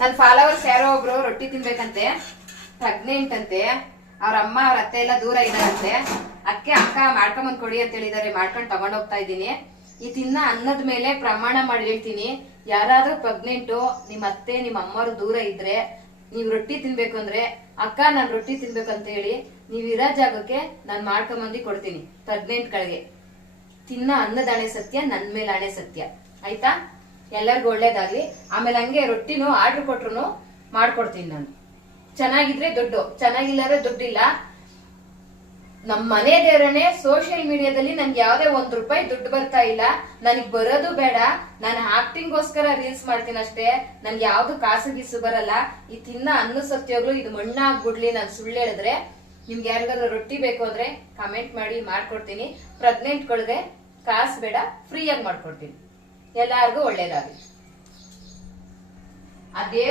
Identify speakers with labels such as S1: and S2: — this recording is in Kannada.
S1: ನನ್ನ ಫಾಲೋವರ್ಸ್ ಯಾರೋ ಒಬ್ರು ರೊಟ್ಟಿ ತಿನ್ಬೇಕಂತೆ ಪ್ರೆಗ್ನೆಂಟ್ ಅಂತೆ, ಅವ್ರ ಅಮ್ಮ, ಅವ್ರ ಅತ್ತೆ ಎಲ್ಲ ದೂರ ಇದಾರಂತೆ ಅಕ್ಕೆ ಅಕ್ಕ ಮಾಡ್ಕೊಂಬಂದ್ ಕೊಡಿ ಅಂತ ಹೇಳಿದಾರೆ ಮಾಡ್ಕೊಂಡು ತಗೊಂಡ್ ಹೋಗ್ತಾ ಇದ್ದೀನಿ. ಈ ತಿನ್ನ ಅನ್ನದ ಮೇಲೆ ಪ್ರಮಾಣ ಮಾಡಿ ಹೇಳ್ತೀನಿ ಯಾರಾದ್ರೂ ಪ್ರೆಗ್ನೆಂಟು ನಿಮ್ಮ ಅತ್ತೆ ನಿಮ್ಮ ಅಮ್ಮರು ದೂರ ಇದ್ರೆ, ನೀವ್ ರೊಟ್ಟಿ ತಿನ್ಬೇಕು ಅಂದ್ರೆ, ಅಕ್ಕ ನಾನ್ ರೊಟ್ಟಿ ತಿನ್ಬೇಕು ಅಂತ ಹೇಳಿ, ನೀವ್ ಇರೋ ಜಾಗಕ್ಕೆ ನಾನ್ ಮಾಡ್ಕೊಂಬಂದಿ ಕೊಡ್ತೀನಿ ಪ್ರೆಗ್ನೆಂಟ್ ಗಳಿಗೆ. ತಿನ್ನ ಅನ್ನದ ಹಣೆ ಸತ್ಯ, ನನ್ ಮೇಲೆ ಹಣೆ ಸತ್ಯ. ಆಯ್ತಾ? ಎಲ್ಲರಿಗೂ ಒಳ್ಳೇದಾಗ್ಲಿ. ಆಮೇಲೆ ಹಂಗೆ ರೊಟ್ಟಿನೂ ಆರ್ಡರ್ ಕೊಟ್ರು ಮಾಡ್ಕೊಡ್ತೀನಿ ನಾನು. ಚೆನ್ನಾಗಿದ್ರೆ ದುಡ್ಡು, ಚೆನ್ನಾಗಿಲ್ಲದ್ರೆ ದುಡ್ಡಿಲ್ಲ. ನಮ್ ಮನೆ ದೇವರನೆ ಸೋಷಿಯಲ್ ಮೀಡಿಯಾದಲ್ಲಿ ನನ್ಗೆ ಯಾವ್ದೇ ಒಂದ್ ರೂಪಾಯಿ ದುಡ್ಡು ಬರ್ತಾ ಇಲ್ಲ. ನನಗ್ ಬರೋದು ಬೇಡ. ನಾನು ಆಕ್ಟಿಂಗ್ಗೋಸ್ಕರ ರೀಲ್ಸ್ ಮಾಡ್ತೀನಿ ಅಷ್ಟೇ. ನನ್ಗೆ ಯಾವ್ದು ಕಾಸು ಗೀಸು ಬರಲ್ಲ. ಈ ತಿನ್ನ ಅನ್ನ ಸತ್ಯಗಳು ಇದು ಮಣ್ಣಾಗ್ಬಿಡ್ಲಿ ನಾನು ಸುಳ್ಳು ಹೇಳಿದ್ರೆ. ನಿಮ್ಗೆ ಯಾರಿಗಾದ್ರೂ ರೊಟ್ಟಿ ಬೇಕು ಅಂದ್ರೆ ಕಮೆಂಟ್ ಮಾಡಿ ಮಾಡ್ಕೊಡ್ತೀನಿ. ಪ್ರೆಗ್ನೆಂಟ್ಗಳಿಗೆ ಕಾಸು ಬೇಡ ಫ್ರೀಯಾಗಿ ಮಾಡ್ಕೊಡ್ತೀನಿ. ಎಲ್ಲಾರ್ಗೂ ಒಳ್ಳೇದಾಗಲಿ. ಆ ದೇವ್ರ